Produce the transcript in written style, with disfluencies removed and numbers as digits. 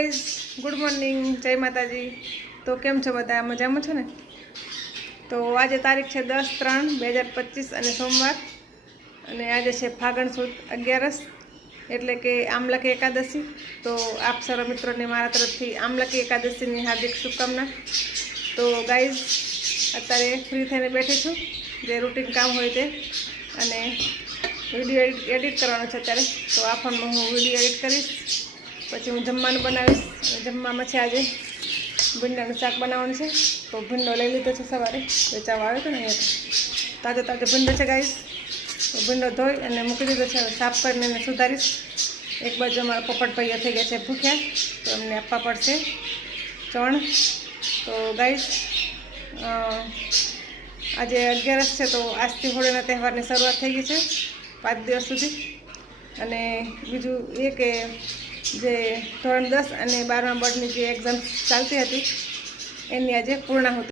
Guys, good morning, જય માતાજી। તો કેમ છો બધા? મજામાં છો ને? તો આજે તારીખ છે 10/3/2025 અને સોમવાર, અને આજે છે ફાગણ સુદ 11 એટલે કે આમલકી એકાદશી। તો આપ સર્વ મિત્રોને મારા તરફથી આમલકી એકાદશીની હાર્દિક શુભકામના। તો ગાઈઝ, અત્યારે ફ્રી થઈને બેઠી છું, જે રૂટીન કામ હોય તે, અને વિડીયો એડિટ કરવાનો છે અત્યારે। તો આ ફોનમાં હું વિડીયો એડિટ કરીશ, પછી હું જમવાનું બનાવીશ। અને જમવામાં છે આજે ભીંડાનું શાક બનાવવાનું છે। તો ભીંડો લઈ લીધો છે, સવારે વેચાવા આવ્યો હતો ને અહીંયા તાજો તાજો ભીંડો છે ગાઈસ। તો ભીંડો ધોઈ અને મૂકી દીધો છે, હવે સાફ કરીને એને સુધારીશ। એક બાજુ અમારા પોપટભાઈઓ થઈ ગયા છે ભૂખ્યા, તો એમને આપવા પડશે ચણ। તો ગાઈસ, આજે 11 છે, તો આજથી હોળીના તહેવારની શરૂઆત થઈ ગઈ છે 5 દિવસ સુધી। અને બીજું એ કે જે ધોરણ 10 અને 12મા બોર્ડની જે એક્ઝામ ચાલતી હતી એની આજે પૂર્ણાહુતિ